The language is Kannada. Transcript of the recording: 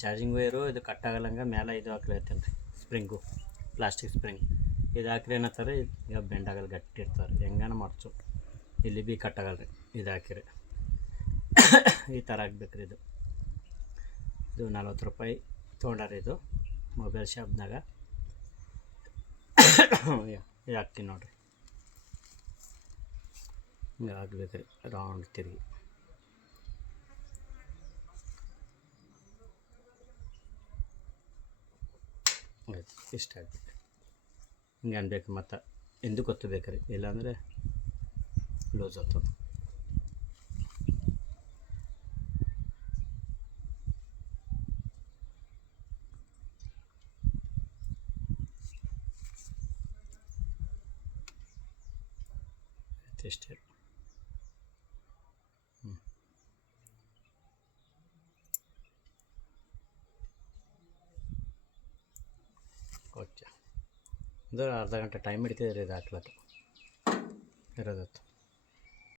ಚಾರ್ಜಿಂಗ್ ವೈರು ಇದು ಕಟ್ಟಾಗಲ್ಲಂಗೆ ಮೇಲೆ ಇದು ಹಾಕ್ಲೈತೇನೆ ರೀ ಸ್ಪ್ರಿಂಗು, ಪ್ಲಾಸ್ಟಿಕ್ ಸ್ಪ್ರಿಂಗ್. ಇದು ಹಾಕ್ರಿ ಏನತ್ತಾರೆ ಈಗ ಬೆಂಡ್ ಆಗಲ್ಲ, ಗಟ್ಟಿ ಇರ್ತಾರೆ. ಹೆಂಗಾನ ಮಾಡ್ಸು, ಇಲ್ಲಿ ಭೀ ಕಟ್ಟಾಗಲ್ಲ ರೀ. ಇದು ಹಾಕಿರಿ ಈ ಥರ ಹಾಕ್ಬೇಕು ರೀ. ಇದು 40 ರೂಪಾಯಿ ತೊಗೊಂಡಾರ ಇದು ಮೊಬೈಲ್ ಶಾಪ್ನಾಗ. ಇದು ಹಾಕ್ತೀನಿ ನೋಡಿರಿ, ಹಿಂಗೆ ಆಗ್ಬೇಕು ರೀ ರೌಂಡ್ ತಿರುಗಿ. ಇಷ್ಟ ಆಗ್ಬೇಕು, ಹಿಂಗೆ ಅನ್ಬೇಕು. ಮತ್ತು ಎಂದು ಗೊತ್ತಬೇಕು ರೀ, ಇಲ್ಲಾಂದರೆ ಲೂಸ್ ಆಗ್ತದೆ. ಇಷ್ಟೇ. ಓಕೆ, ಅಂದ್ರೆ ಅರ್ಧ ಗಂಟೆ ಟೈಮ್ ಹಿಡಿತಿದೆ ರೀ ಇದು ಹಾಕ್ಲಕ್ಕೆ ಇರೋದತ್ತು.